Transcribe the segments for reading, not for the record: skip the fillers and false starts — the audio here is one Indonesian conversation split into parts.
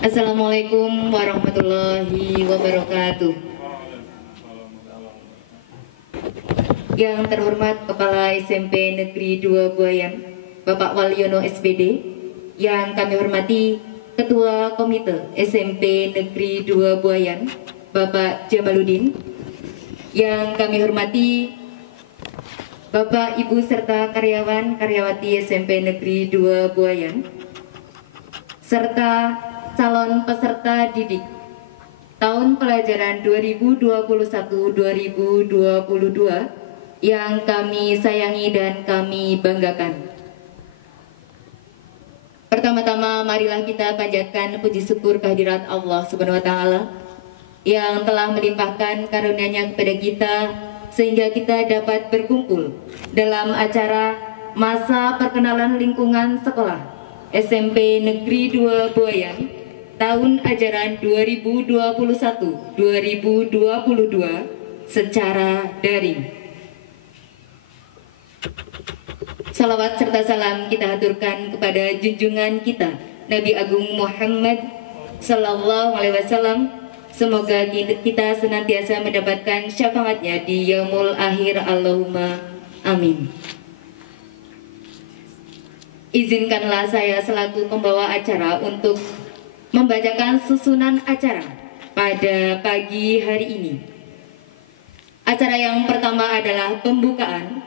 Assalamualaikum warahmatullahi wabarakatuh. Yang terhormat Kepala SMP Negeri 2 Buayan, Bapak Waliono SPD. Yang kami hormati Ketua Komite SMP Negeri 2 Buayan, Bapak Jamaludin. Yang kami hormati Bapak, Ibu, serta karyawan-karyawati SMP Negeri 2 Buayan, serta calon peserta didik tahun pelajaran 2021-2022 yang kami sayangi dan kami banggakan. Pertama-tama marilah kita panjatkan puji syukur kehadirat Allah Subhanahu wa taala yang telah melimpahkan karunia-Nya kepada kita sehingga kita dapat berkumpul dalam acara masa perkenalan lingkungan sekolah SMP Negeri 2 Buayan tahun ajaran 2021-2022 secara daring. Salawat serta salam kita haturkan kepada junjungan kita Nabi Agung Muhammad Sallallahu Alaihi Wasallam. Semoga kita senantiasa mendapatkan syafaatnya di yaumul akhir. Allahumma amin. Izinkanlah saya selaku pembawa acara untuk membacakan susunan acara pada pagi hari ini. Acara yang pertama adalah pembukaan.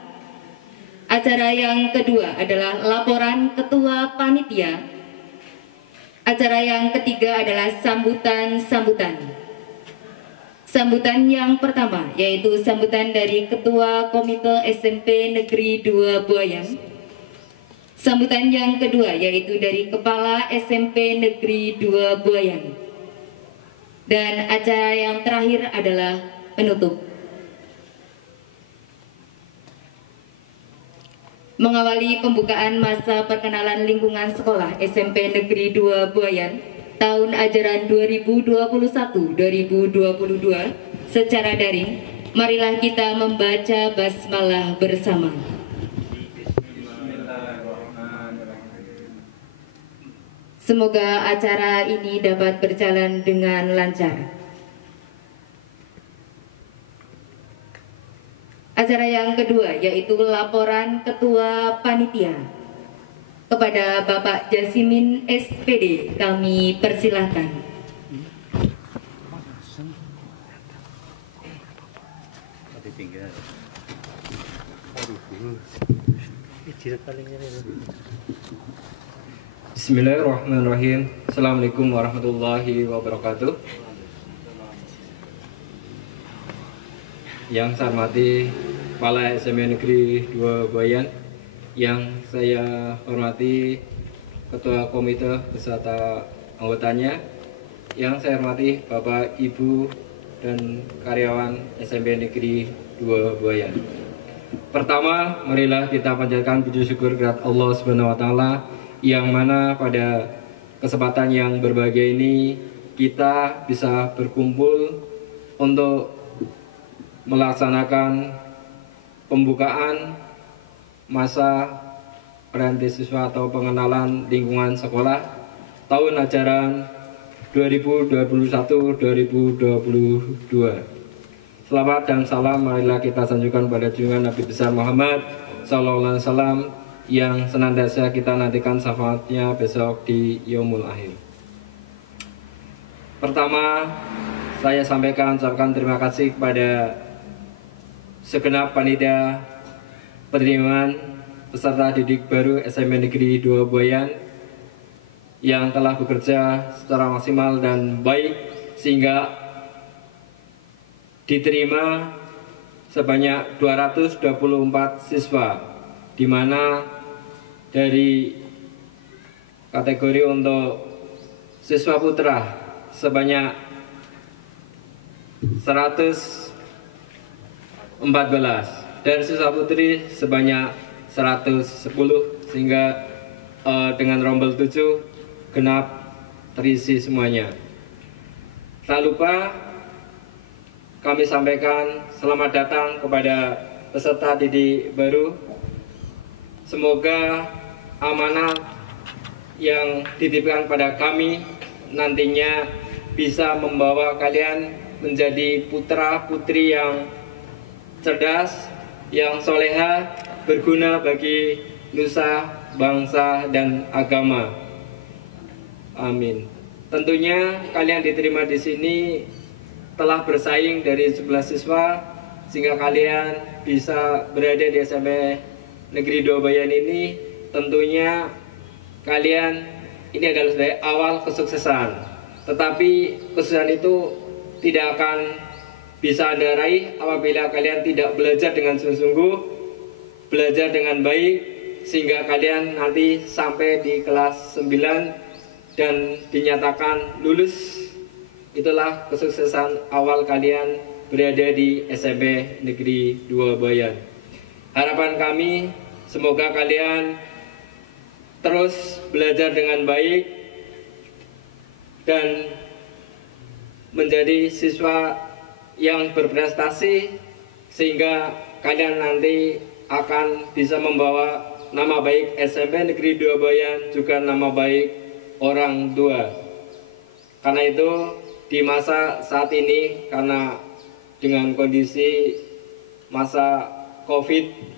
Acara yang kedua adalah laporan ketua panitia. Acara yang ketiga adalah sambutan-sambutan. Sambutan yang pertama yaitu sambutan dari Ketua Komite SMP Negeri 2 Buayan. Sambutan yang kedua yaitu dari Kepala SMP Negeri 2 Buayan. Dan acara yang terakhir adalah penutup. Mengawali pembukaan masa perkenalan lingkungan sekolah SMP Negeri 2 Buayan tahun ajaran 2021-2022 secara daring, marilah kita membaca basmalah bersama. Semoga acara ini dapat berjalan dengan lancar. Acara yang kedua yaitu laporan ketua panitia. Kepada Bapak Jasimin SPD kami persilahkan. Bismillahirrahmanirrahim. Assalamualaikum warahmatullahi wabarakatuh. Yang saya hormati Kepala SMP Negeri 2 Buayan, yang saya hormati Ketua Komite beserta anggotanya, yang saya hormati Bapak, Ibu, dan karyawan SMP Negeri 2 Buayan. Pertama, marilah kita panjatkan puji syukur kepada Allah Subhanahu wa taala yang mana pada kesempatan yang berbahagia ini kita bisa berkumpul untuk melaksanakan pembukaan masa perhenti siswa atau pengenalan lingkungan sekolah tahun ajaran 2021-2022. Selamat dan salam marilah kita sanjungkan pada junjungan Nabi besar Muhammad Sallallahu Alaihi Wasallam yang senantiasa kita nantikan syafaatnya besok di yaumul akhir. Pertama, saya ucapkan terima kasih kepada segenap panitia penerimaan peserta didik baru SMP Negeri 2 Buayan yang telah bekerja secara maksimal dan baik sehingga diterima sebanyak 224 siswa, di mana dari kategori untuk siswa putra sebanyak 114 dan siswa putri sebanyak 110, sehingga dengan rombel 7 genap terisi semuanya. Tak lupa kami sampaikan selamat datang kepada peserta didik baru. Semoga amanah yang dititipkan pada kami nantinya bisa membawa kalian menjadi putra-putri yang cerdas, yang soleha, berguna bagi nusa, bangsa, dan agama. Amin. Tentunya kalian diterima di sini telah bersaing dari 11 siswa, sehingga kalian bisa berada di SMP Negeri 2 Bayan ini. Tentunya kalian ini adalah sebagai awal kesuksesan, tetapi kesuksesan itu tidak akan bisa Anda raih apabila kalian tidak belajar dengan sungguh-sungguh, belajar dengan baik, sehingga kalian nanti sampai di kelas 9 dan dinyatakan lulus. Itulah kesuksesan awal kalian berada di SMP Negeri 2 Bayan. Harapan kami semoga kalian terus belajar dengan baik dan menjadi siswa yang berprestasi, sehingga kalian nanti akan bisa membawa nama baik SMP Negeri 2 Bayan, juga nama baik orang tua. Karena itu di masa saat ini, karena dengan kondisi masa COVID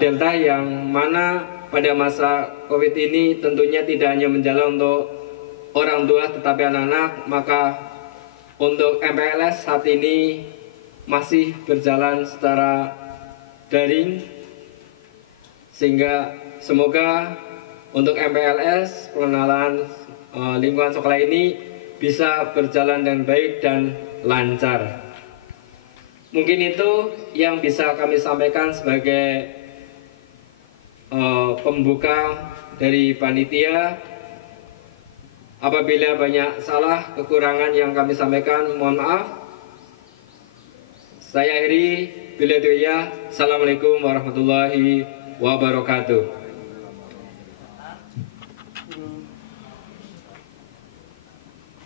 Delta, yang mana pada masa COVID ini tentunya tidak hanya menjalar untuk orang tua tetapi anak-anak, maka untuk MPLS saat ini masih berjalan secara daring, sehingga semoga untuk MPLS pengenalan lingkungan sekolah ini bisa berjalan dengan baik dan lancar. Mungkin itu yang bisa kami sampaikan sebagai pembuka dari panitia. Apabila banyak salah kekurangan yang kami sampaikan, mohon maaf. Saya akhiri, bila ya. Assalamualaikum warahmatullahi wabarakatuh.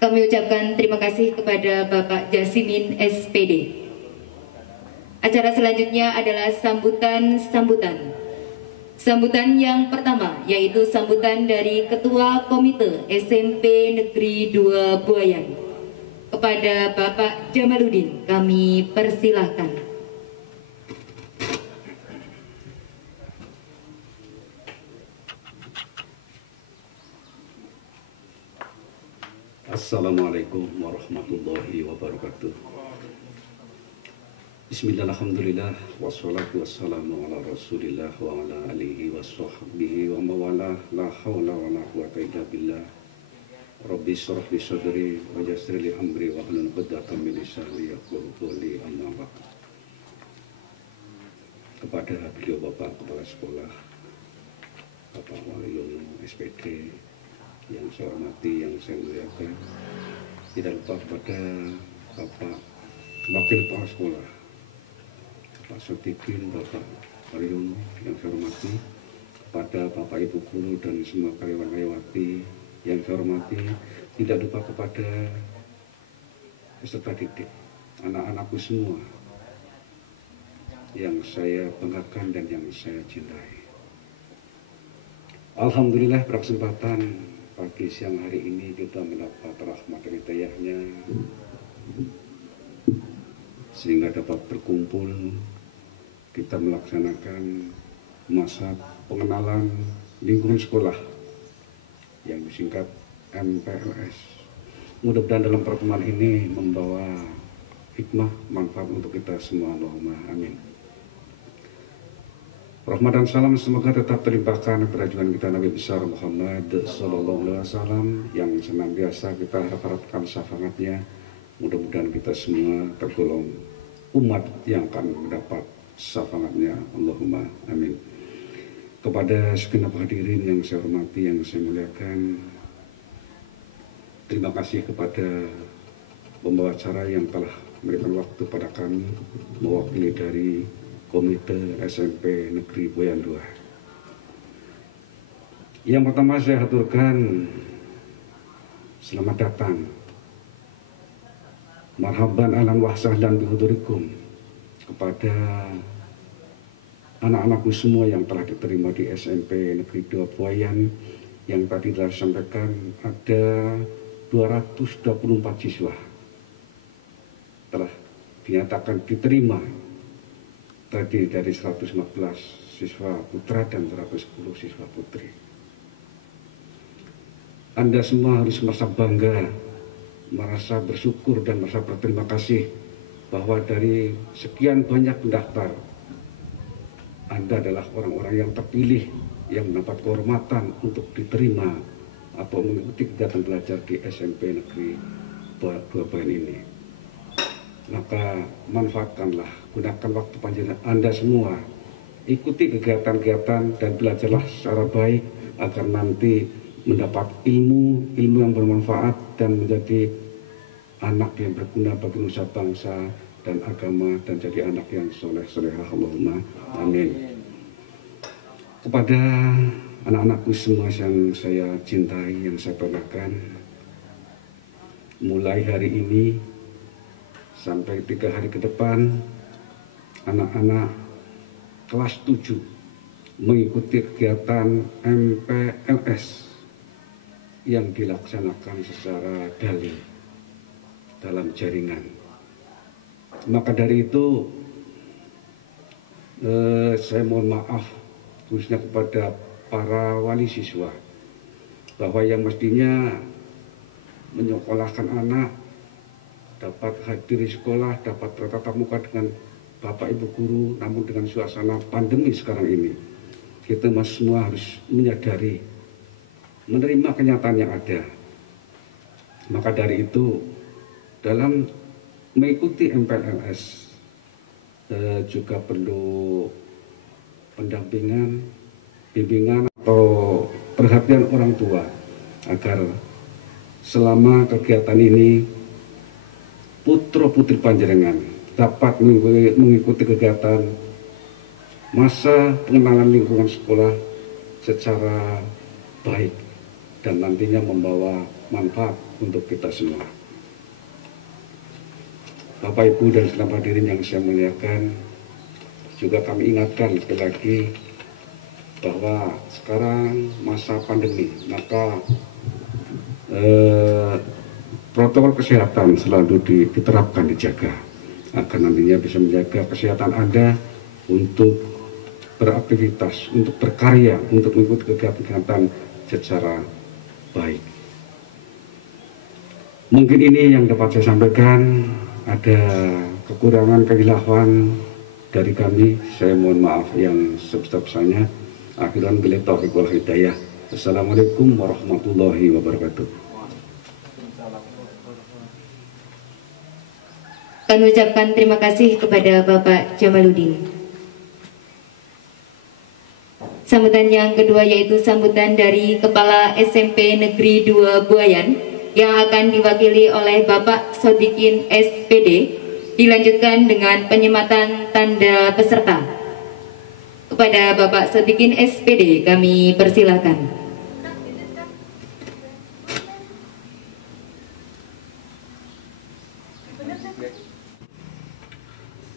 Kami ucapkan terima kasih kepada Bapak Jasimin SPD. Acara selanjutnya adalah sambutan yang pertama, yaitu sambutan dari Ketua Komite SMP Negeri 2 Buayan. Kepada Bapak Jamaludin kami persilahkan. Assalamualaikum warahmatullahi wabarakatuh. Bismillahirrahmanirrahim. Wassalatu wassalamu ala rasulillah wa ala alihi wa sahbihi wa mawala. La hawla wa la quwata illa billah. Rabbi syrah li sadri wa yassir li amri wa hlul 'uqdatam min lisani yafqahu qawli, amma ba'd. Kepada beliau Bapak Kepala Sekolah, Bapak Wali SPD yang saya hormati, yang saya muliakan, tidak lupa kepada Bapak Wakil Kepala Sekolah, Pak Sotikin, Bapak Waryono yang saya hormati, kepada Bapak Ibu Guru dan semua karyawan-karyawati yang saya hormati, tidak lupa kepada peserta didik, anak-anakku semua yang saya banggakan dan yang saya cintai. Alhamdulillah, berkesempatan pagi siang hari ini kita mendapat rahmat dan hidayahnya, sehingga dapat berkumpul kita melaksanakan masa pengenalan lingkungan sekolah yang disingkat MPLS. Mudah-mudahan dalam pertemuan ini membawa hikmah, manfaat untuk kita semua. Allahumma amin. Rahmat dan salam semoga tetap terlimpahkan kepada junjungan kita Nabi besar Muhammad Sallallahu Alaihi Wasallam yang senantiasa kita harapkan syafaatnya. Mudah-mudahan kita semua tergolong umat yang akan mendapat syafaatnya. Allahumma amin. Kepada segenap hadirin yang saya hormati, yang saya muliakan, terima kasih kepada pembawa acara yang telah memberikan waktu pada kami mewakili dari Komite SMP Negeri Buayan 2. Yang pertama saya haturkan selamat datang, marhaban ahlan wa sahlan bihudurikum, kepada anak-anakku semua yang telah diterima di SMP Negeri 2 Buayan, yang tadi telah disampaikan ada 224 siswa telah dinyatakan diterima tadi dari 115 siswa putra dan 110 siswa putri. Anda semua harus merasa bangga, merasa bersyukur dan merasa berterima kasih bahwa dari sekian banyak pendaftar, Anda adalah orang-orang yang terpilih yang mendapat kehormatan untuk diterima atau mengikuti kegiatan belajar di SMP Negeri 2 Bayan ini. Maka manfaatkanlah, gunakan waktu panjang Anda semua, ikuti kegiatan-kegiatan dan belajarlah secara baik agar nanti mendapat ilmu yang bermanfaat dan menjadi anak yang berguna bagi nusa bangsa dan agama dan jadi anak yang soleh-solehah. Allahumma amin. Kepada anak-anakku semua yang saya cintai, yang saya banggakan, mulai hari ini sampai 3 hari ke depan, anak-anak kelas 7 mengikuti kegiatan MPLS yang dilaksanakan secara daring dalam jaringan. Maka dari itu saya mohon maaf khususnya kepada para wali siswa bahwa yang mestinya menyekolahkan anak dapat hadir di sekolah, dapat bertatap muka dengan Bapak Ibu guru, namun dengan suasana pandemi sekarang ini, kita semua harus menyadari, menerima kenyataan yang ada. Maka dari itu, dalam mengikuti MPLS juga perlu pendampingan, bimbingan atau perhatian orang tua agar selama kegiatan ini putra-putri panjenengan dapat mengikuti kegiatan masa pengenalan lingkungan sekolah secara baik dan nantinya membawa manfaat untuk kita semua. Bapak Ibu dan segenap hadirin yang saya muliakan, juga kami ingatkan sekali lagi bahwa sekarang masa pandemi, maka protokol kesehatan selalu diterapkan, dijaga agar nantinya bisa menjaga kesehatan Anda untuk beraktivitas, untuk berkarya, untuk mengikuti kegiatan secara baik. Mungkin ini yang dapat saya sampaikan. Ada kekurangan, kehilafan dari kami, saya mohon maaf yang sebesar-besarnya. Akhiran billahi taufiq wal hidayah. Assalamualaikum warahmatullahi wabarakatuh. Kami ucapkan terima kasih kepada Bapak Jamaluddin. Sambutan yang kedua yaitu sambutan dari Kepala SMP Negeri 2 Buayan yang akan diwakili oleh Bapak Sodikin SPD, dilanjutkan dengan penyematan tanda peserta. Kepada Bapak Sodikin SPD kami persilakan.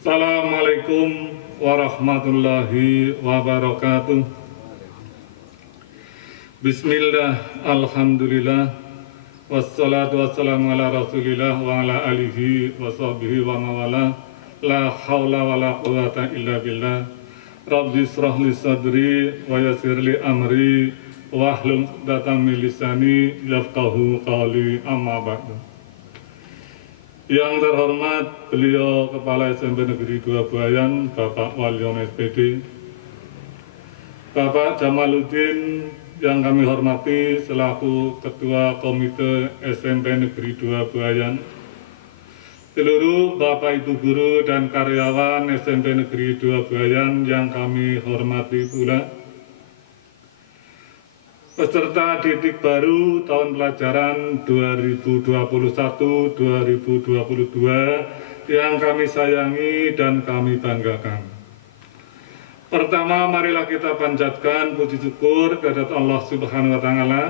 Assalamualaikum warahmatullahi wabarakatuh. Bismillah, alhamdulillah, wassalatu wassalamu ala rasulillah wa ala alihi wa sahbihi wa mawala. La hawla wa la quwata illa billah. Rabbi israh li sadri wa yassir li amri wa hlul 'uqdatam min lisani yafqahu qawli, amma ba'du. Yang terhormat beliau Kepala SMP Negeri 2 Buayan, Bapak Walion SPD, Bapak Jamaluddin yang kami hormati selaku Ketua Komite SMP Negeri 2 Buayan, seluruh Bapak Ibu guru dan karyawan SMP Negeri 2 Buayan yang kami hormati pula, peserta didik baru tahun pelajaran 2021-2022 yang kami sayangi dan kami banggakan. Pertama, marilah kita panjatkan puji syukur kehadirat Allah Subhanahu wa Ta'ala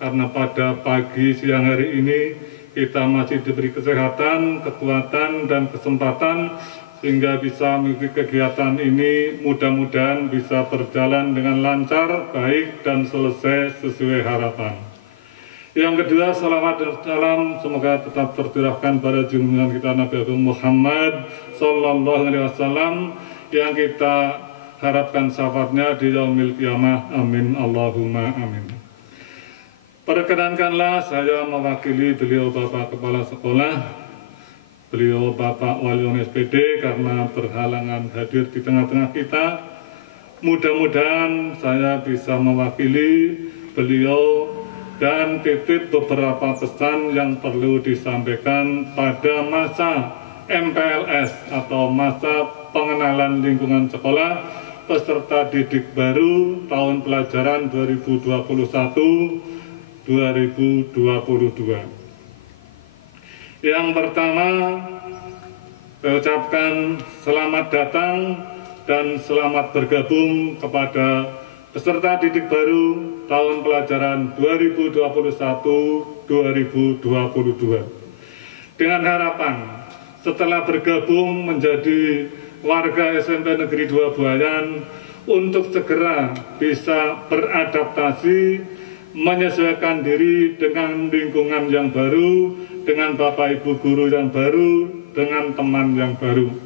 karena pada pagi siang hari ini kita masih diberi kesehatan, kekuatan, dan kesempatan sehingga bisa mengikuti kegiatan ini, mudah-mudahan bisa berjalan dengan lancar, baik, dan selesai sesuai harapan. Yang kedua, salawat dan salam semoga tetap tercurahkan pada junjungan kita Nabi Agung Muhammad Sallallahu Alaihi Wasallam yang kita harapkan syafaatnya di yaumil qiyamah. Amin Allahumma amin. Perkenankanlah saya mewakili beliau Bapak Kepala Sekolah, beliau Bapak Wali SPD karena berhalangan hadir di tengah-tengah kita. Mudah-mudahan saya bisa mewakili beliau dan titip beberapa pesan yang perlu disampaikan pada masa MPLS atau masa pengenalan lingkungan sekolah peserta didik baru tahun pelajaran 2021-2022. Yang pertama, saya ucapkan selamat datang dan selamat bergabung kepada peserta didik baru tahun pelajaran 2021-2022. Dengan harapan setelah bergabung menjadi warga SMP Negeri 2 Buayan untuk segera bisa beradaptasi, menyesuaikan diri dengan lingkungan yang baru, dengan Bapak Ibu guru yang baru, dengan teman yang baru.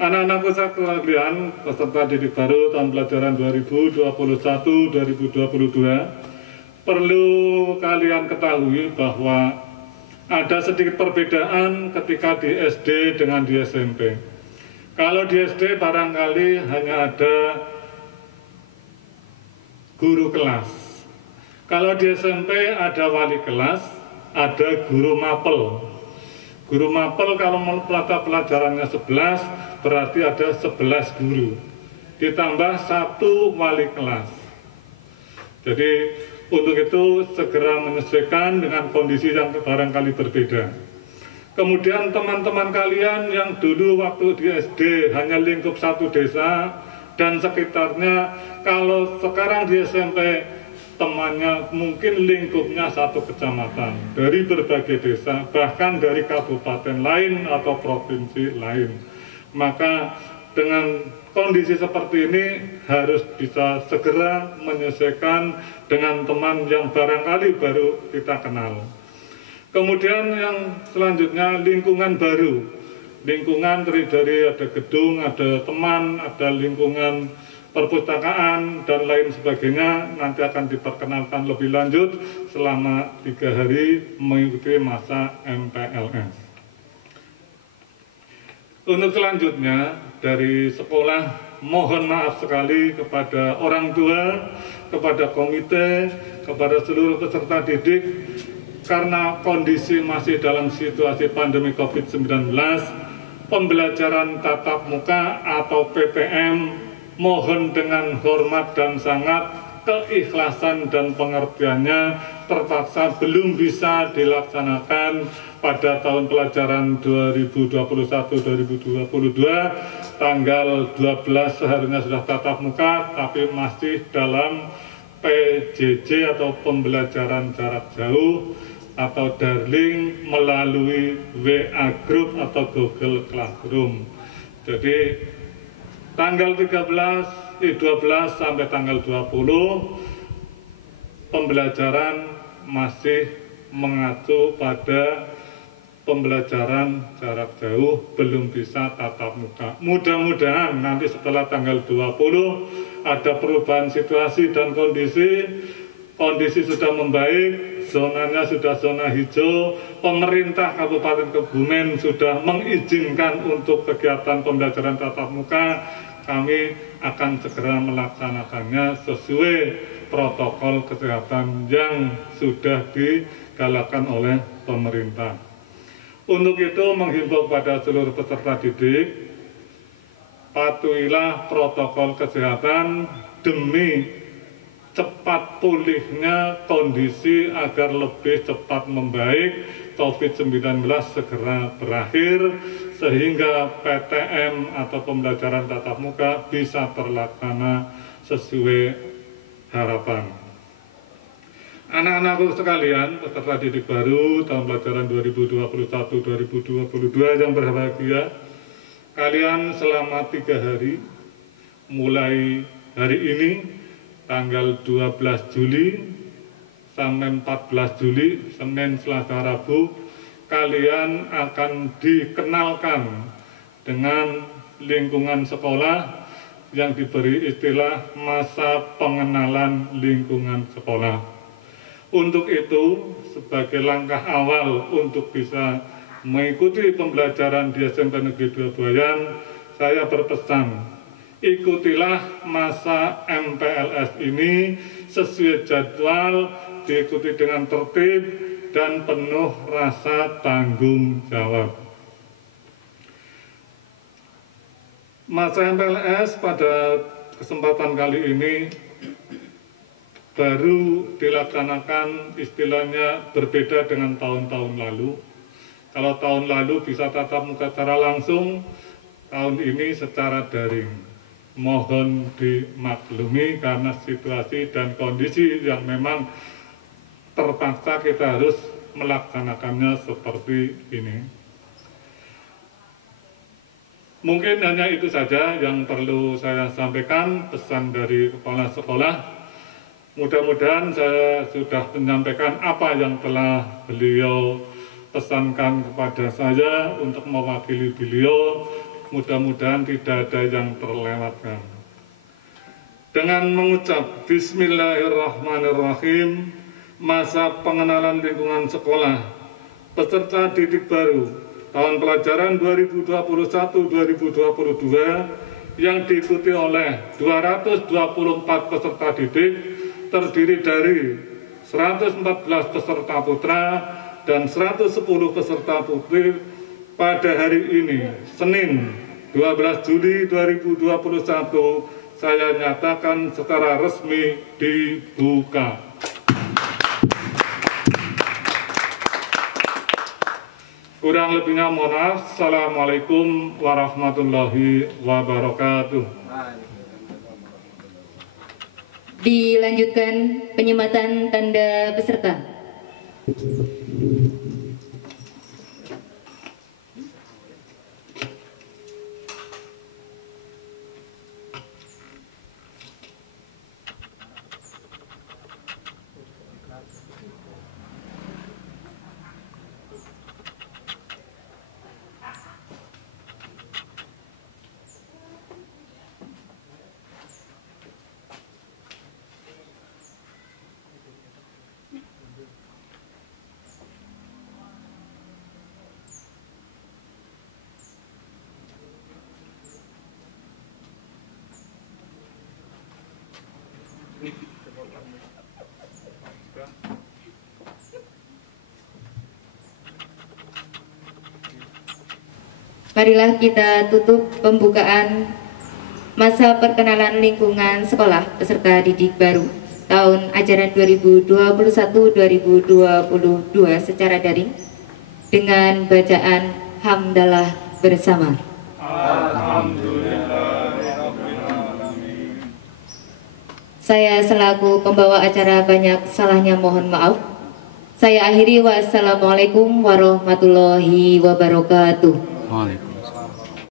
Anak-anakku sekalian, peserta didik baru tahun pelajaran 2021-2022, perlu kalian ketahui bahwa ada sedikit perbedaan ketika di SD dengan di SMP. Kalau di SD barangkali hanya ada guru kelas. Kalau di SMP ada wali kelas, ada guru mapel. Guru mapel kalau mata pelajarannya 11, berarti ada 11 guru. Ditambah 1 wali kelas. Jadi untuk itu segera menyesuaikan dengan kondisi yang barangkali berbeda. Kemudian teman-teman kalian yang dulu waktu di SD hanya lingkup 1 desa dan sekitarnya, kalau sekarang di SMP temannya mungkin lingkupnya 1 kecamatan, dari berbagai desa, bahkan dari kabupaten lain atau provinsi lain. Maka dengan kondisi seperti ini harus bisa segera menyesuaikan dengan teman yang barangkali baru kita kenal. Kemudian yang selanjutnya lingkungan baru. Lingkungan terdiri dari ada gedung, ada teman, ada lingkungan perpustakaan dan lain sebagainya, nanti akan diperkenalkan lebih lanjut selama 3 hari mengikuti masa MPLS. Untuk selanjutnya dari sekolah mohon maaf sekali kepada orang tua, kepada komite, kepada seluruh peserta didik karena kondisi masih dalam situasi pandemi COVID-19, pembelajaran tatap muka atau PTM mohon dengan hormat dan sangat keikhlasan dan pengertiannya terpaksa belum bisa dilaksanakan pada tahun pelajaran 2021-2022 tanggal 12 seharusnya sudah tatap muka tapi masih dalam PJJ atau pembelajaran jarak jauh atau daring melalui WA Group atau Google Classroom. Jadi tanggal 12 sampai tanggal 20 pembelajaran masih mengacu pada pembelajaran jarak jauh, belum bisa tatap muka. Mudah-mudahan nanti setelah tanggal 20 ada perubahan situasi dan kondisi sudah membaik, zonanya sudah zona hijau, pemerintah Kabupaten Kebumen sudah mengizinkan untuk kegiatan pembelajaran tatap muka, kami akan segera melaksanakannya sesuai protokol kesehatan yang sudah digalakkan oleh pemerintah. Untuk itu menghimbau kepada seluruh peserta didik, patuhilah protokol kesehatan demi cepat pulihnya kondisi agar lebih cepat membaik, COVID-19 segera berakhir, sehingga PTM atau pembelajaran tatap muka bisa terlaksana sesuai harapan. Anak-anakku sekalian, peserta didik baru tahun pelajaran 2021-2022 yang berbahagia, kalian selama 3 hari, mulai hari ini tanggal 12 Juli sampai 14 Juli, Senin, Selasa, Rabu, kalian akan dikenalkan dengan lingkungan sekolah yang diberi istilah masa pengenalan lingkungan sekolah. Untuk itu, sebagai langkah awal untuk bisa mengikuti pembelajaran di SMP Negeri 2 Buayan, saya berpesan, ikutilah masa MPLS ini sesuai jadwal, diikuti dengan tertib dan penuh rasa tanggung jawab. Masa MPLS pada kesempatan kali ini baru dilaksanakan, istilahnya berbeda dengan tahun-tahun lalu. Kalau tahun lalu bisa tatap muka secara langsung, tahun ini secara daring. Mohon dimaklumi karena situasi dan kondisi yang memang terpaksa kita harus melaksanakannya seperti ini. Mungkin hanya itu saja yang perlu saya sampaikan, pesan dari Kepala Sekolah. Mudah-mudahan saya sudah menyampaikan apa yang telah beliau pesankan kepada saya untuk mewakili beliau. Mudah-mudahan tidak ada yang terlewatkan. Dengan mengucap Bismillahirrahmanirrahim, masa pengenalan lingkungan sekolah peserta didik baru tahun pelajaran 2021-2022 yang diikuti oleh 224 peserta didik, terdiri dari 114 peserta putra dan 110 peserta putri pada hari ini, Senin 12 Juli 2021, saya nyatakan secara resmi dibuka. Kurang lebihnya mohon maaf. Assalamualaikum warahmatullahi wabarakatuh. Dilanjutkan penyematan tanda peserta. Marilah kita tutup pembukaan masa perkenalan lingkungan sekolah peserta didik baru tahun ajaran 2021-2022 secara daring dengan bacaan hamdalah bersama. Saya selaku pembawa acara banyak salahnya, mohon maaf. Saya akhiri, wassalamualaikum warahmatullahi wabarakatuh. Waalaikumsalam.